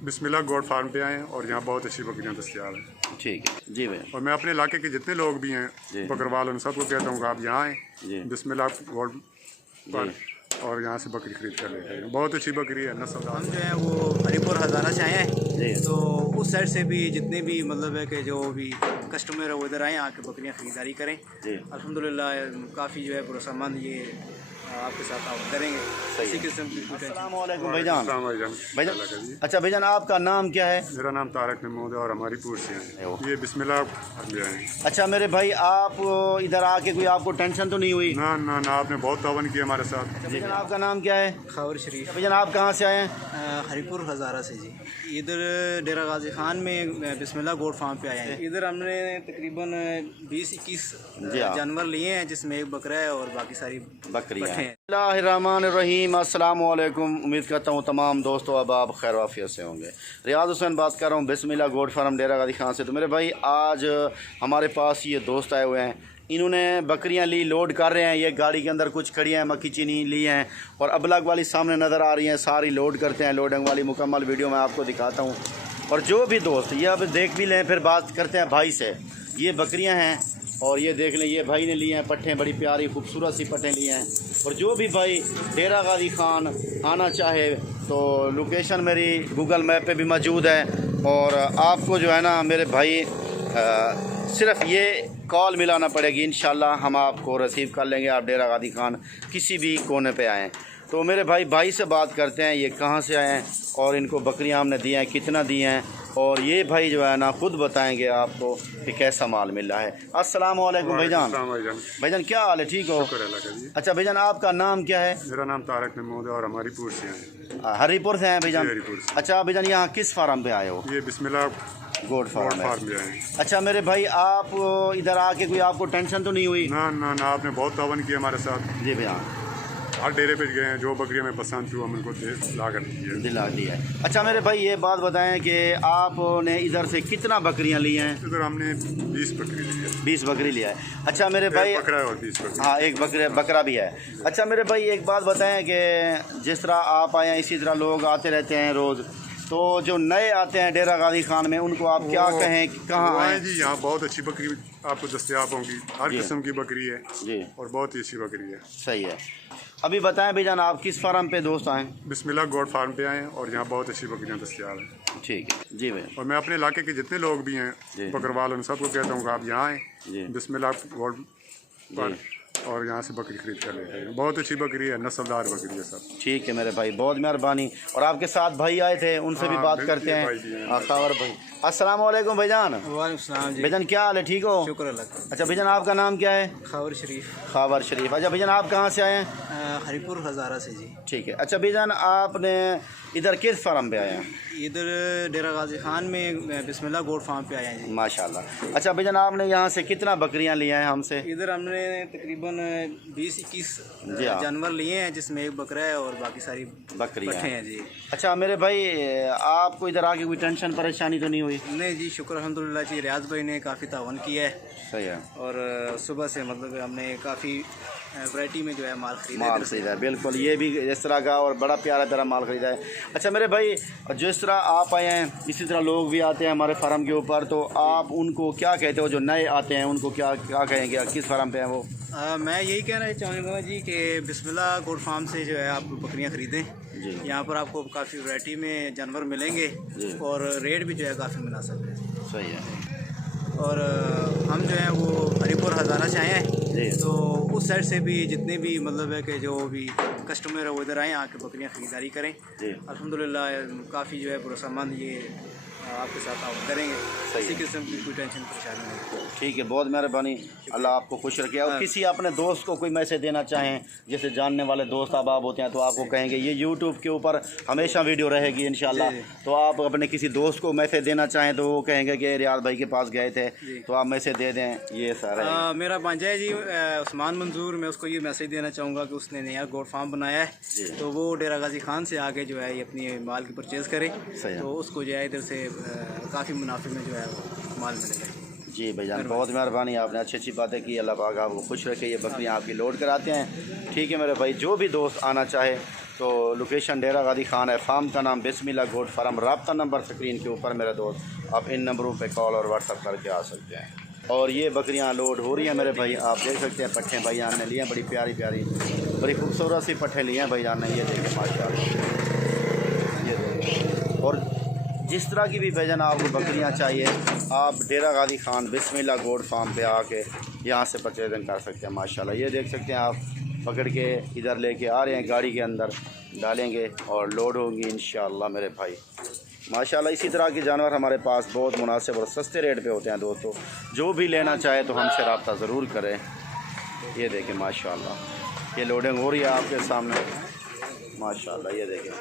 बिस्मिल्लाह goat farm पे आए हैं और यहाँ बहुत अच्छी बकरियाँ दस्तियाब हैं। ठीक है जी भैया। और मैं अपने इलाके के जितने लोग भी हैं बकरवाल उन सबको कहता हूँ कि आप यहाँ आएँ बिस्मिल्लाह गोट पर और यहाँ से बकरी खरीद कर लेते हैं। बहुत अच्छी बकरी है नस्ल। हम जो है वो हरिपुर हज़ारा से आए हैं, तो उस साइड से भी जितने भी मतलब है कि जो भी कस्टमर है वो इधर आए आके बकरियाँ ख़रीदारी करें। अल्हम्दुलिल्लाह काफ़ी जो है भरोसेमंद ये आपके साथ आप करेंगे। इसी किस्म की अस्सलाम वालेकुम भाईजान। भाईजान अच्छा भाईजान, आपका नाम क्या है? मेरा नाम तारक महमूद है और हमारी पूर से हैं। ये बिस्मिल्लाह ले आए हैं। अच्छा मेरे भाई, आप इधर आके कोई आपको टेंशन तो नहीं हुई? ना ना ना, आपने बहुत तावन किया हमारे साथ। अच्छा भाईजान, आपका नाम क्या है? खावर शरीफ। भाईजान आप कहाँ से आए हैं? हरिपुर हज़ारा से जी। इधर डेरा गाजी खान में बिस्मिल्लाह गोट फार्म पे आए हैं। इधर हमने तकरीबन 20-21 जानवर लिए हैं, जिसमें एक बकरा है और बाकी सारी बकरियाँ हैं। बिस्मिल्लाहिर्रहमानिर्रहीम। अस्सलाम वालेकुम। उम्मीद करता हूँ तमाम दोस्तों अब आप खैर वाफियत से होंगे। रियाज हुसैन बात कर रहा हूँ बिस्मिल्लाह गोट फार्म डेरा गाजी खान से। तो मेरे भाई आज हमारे पास ये दोस्त आए हुए हैं, इन्होंने बकरियां ली, लोड कर रहे हैं। ये गाड़ी के अंदर कुछ खड़ी हैं, मक्खी चीनी ली हैं और अबलग वाली सामने नज़र आ रही हैं, सारी लोड करते हैं। लोडिंग वाली मुकम्मल वीडियो मैं आपको दिखाता हूँ। और जो भी दोस्त ये अब देख भी लें, फिर बात करते हैं भाई से। ये बकरियां हैं और ये देख लें, ये भाई ने ली हैं पट्ठें, बड़ी प्यारी खूबसूरत सी पट्ठें ली हैं। और जो भी भाई डेरा गाजी खान आना चाहे तो लोकेशन मेरी गूगल मैप पे भी मौजूद है। और आपको जो है ना मेरे भाई सिर्फ ये कॉल मिलाना पड़ेगी, इंशाल्लाह हम आपको रिसीव कर लेंगे। आप डेरा गाजी खान किसी भी कोने पे आएँ। तो मेरे भाई से बात करते हैं, ये कहाँ से आए हैं और इनको बकरियां हमने दी हैं, कितना दी हैं। और ये भाई जो है ना खुद बताएंगे आपको कि कैसा माल मिल रहा है। अस्सलाम वालेकुम भाईजान। भाईजान क्या हाल है, ठीक हो? अच्छा भाईजान, आपका नाम क्या है? मेरा नाम तारक महमूद है और हमारी पूर से हैं। हरिपुर से हैं भाईजान? अच्छा भाईजान, यहाँ किस फार्म पे आए हो? ये बिस्मिल्लाह गोट फार्म में आए हैं। अच्छा मेरे भाई, आप इधर आके कोई आपको टेंशन तो नहीं हुई? ना ना ना, आपने बहुत तावन किया हमारे साथ। जी भैया, हर डेरे पे गए हैं, जो बकरियां में पसंद थी हम उनको दिला दिया है। अच्छा मेरे भाई ये बात बताएं कि आपने इधर से कितना बकरियां ली हैं? इधर हमने 20 बकरी ली है। 20 बकरी लिया है। अच्छा मेरे भाई, बकरा है और 20 बकरी। हाँ, एक बकरा भी है। अच्छा मेरे भाई एक बात बताएं कि जिस तरह आप आए हैं इसी तरह लोग आते रहते हैं रोज़, तो जो नए आते हैं डेरा गाजी खान में उनको आप क्या कहें कि कहाँ आए? जी यहाँ बहुत अच्छी बकरी आपको दस्तियाब होंगी, हर किस्म की बकरी है जी और बहुत ही अच्छी बकरी है। सही है। अभी बताएं भाईजान, आप किस फार्म पे दोस्त आए? बिस्मिल्लाह गोट फार्म पे आए हैं और यहाँ बहुत अच्छी बकरियाँ दस्तियाब हैं। ठीक है जी भैया। और मैं अपने इलाके के जितने लोग भी हैं बकरवाल उन सबको कहता हूँ कि आप यहाँ आएँ बिस्मिल्लाह गोट पर और यहाँ से बकरी खरीद कर लेते हैं। बहुत अच्छी बकरी है, नस्लदार बकरी है सब। ठीक है मेरे भाई, बहुत मेहरबानी। और आपके साथ भाई आए थे, उनसे भी बात करते हैं। खावर भाई, अस्सलाम वालेकुम भाईजान। वालेकुम जी। भाईजान क्या हाल है, ठीक हो? शुक्र अल्लाह। अच्छा भाईजान, आपका नाम क्या है? खावर शरीफ। खावर शरीफ। अच्छा भाईजान, आप कहाँ से आए हैं? हरिपुर हज़ारा से जी। ठीक है। अच्छा भाईजान, आपने इधर किस फार्म पे आए हैं? इधर डेरा गाजी खान में बिस्मिल्लाह गोट फार्म पे आए हैं जी। माशाल्लाह। अच्छा भाईजान, आपने यहाँ से कितना बकरियाँ लिया हैं हमसे? इधर हमने तकरीबन 20-21 जानवर लिए हैं, जिसमें एक बकरा है और बाकी सारी बकरियाँ हैं जी। अच्छा मेरे भाई, आपको इधर आके कोई टेंशन परेशानी तो नहीं हुई? नहीं जी, शुक्र अल्हम्दुलिल्लाह जी। रियाज भाई ने काफ़ी तावन किया है। सही है। और सुबह से मतलब हमने काफ़ी वैरायटी में जो है माल खरीदा है। बिल्कुल, ये भी इस तरह का और बड़ा प्यारा प्यारा माल खरीदा है। अच्छा मेरे भाई, जिस तरह आप आए हैं इसी तरह लोग भी आते हैं हमारे फार्म के ऊपर, तो आप उनको क्या कहते हो जो नए आते हैं उनको क्या कहेंगे, किस फार्म पे हैं वो? मैं यही कहना चाहूँगा जी कि बिस्मिल्लाह गोट फार्म से जो है आप बकरियाँ ख़रीदें जी। यहाँ पर आपको काफ़ी वैरायटी में जानवर मिलेंगे और रेट भी जो है काफ़ी मुनासिब है। सही है। और हम जो है वो हरिपुर हज़ारा से आए हैं, तो उस साइड से भी जितने भी मतलब है कि जो भी कस्टमर है वो इधर आए आके बकरियाँ ख़रीदारी करें। अल्हम्दुलिल्लाह काफ़ी जो है भरोसेमंद ये आपके साथ आप करेंगे। इसी किस्म की कोई टेंशन परेशानी नहीं। ठीक है, बहुत मेहरबानी, अल्लाह आपको खुश रखे। और किसी अपने दोस्त को कोई मैसेज देना चाहें, जैसे जानने वाले दोस्त अहबाब होते हैं, तो आपको कहेंगे ये यूट्यूब के ऊपर हमेशा वीडियो रहेगी इंशाल्लाह। तो आप अपने किसी दोस्त को मैसेज देना चाहें तो वो कहेंगे कि रियाज भाई के पास गए थे, तो आप मैसेज दे दें। ये सारा मेरा भांजा है जी उस्मान मंजूर, मैं उसको ये मैसेज देना चाहूँगा कि उसने नया गोट फार्म बनाया है, तो वो डेरा गाजी खान से आके जो है ये अपनी माल की परचेज़ करे, तो उसको जो है इधर से काफ़ी मुनाफे में जो है माल मिलेगा। जी भाईजान, बहुत मेहरबानी, आपने अच्छी बातें की। अल्लाह पाक आपको खुश रखे। ये बकरियाँ आपकी लोड कराते हैं। ठीक है मेरे भाई, जो भी दोस्त आना चाहे तो लोकेशन डेरा गादी खान है, फार्म का नाम बिस्मिल्लाह गोट फार्म। रब्ता नंबर स्क्रीन के ऊपर मेरे दोस्त, आप इन नंबरों पे कॉल और व्हाट्सअप करके आ सकते हैं। और ये बकरियां लोड हो रही हैं मेरे भाई, आप देख सकते हैं। पट्ठे भाईजान ने लिए हैं, बड़ी प्यारी प्यारी बड़ी खूबसूरत सी पट्ठे लिए हैं भाईजान ने, ये देखें माशाल्लाह, ये देखें। और जिस तरह की भी भाईजान आपको बकरियां चाहिए, आप डेरा गादी खान बिस्मिल्लाह गोट फार्म पे आके यहाँ से परचेजिंग कर सकते हैं माशाल्लाह। ये देख सकते हैं आप, पकड़ के इधर लेके आ रहे हैं, गाड़ी के अंदर डालेंगे और लोड होंगी इंशाअल्लाह मेरे भाई माशाल्लाह। इसी तरह के जानवर हमारे पास बहुत मुनासिब और सस्ते रेट पे होते हैं दोस्तों। जो भी लेना चाहे तो हमसे रब्ता ज़रूर करें। ये देखें माशाल्लाह, ये लोडिंग हो रही है आपके सामने माशाल्लाह, ये देखें।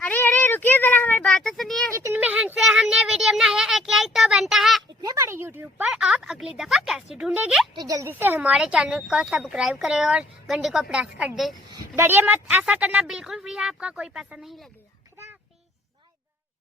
अरे अरे रुकिए जरा, हमारी बात तो सुनिए। इतनी मेहनत से हमने वीडियो बनाया है, एक लाइक तो बनता है। इतने बड़े यूट्यूब पर आप अगली दफा कैसे ढूंढेंगे? तो जल्दी से हमारे चैनल को सब्सक्राइब करें और घंटी को प्रेस कर दे। डरिए मत, ऐसा करना बिल्कुल फ्री है, आपका कोई पैसा नहीं लगेगा।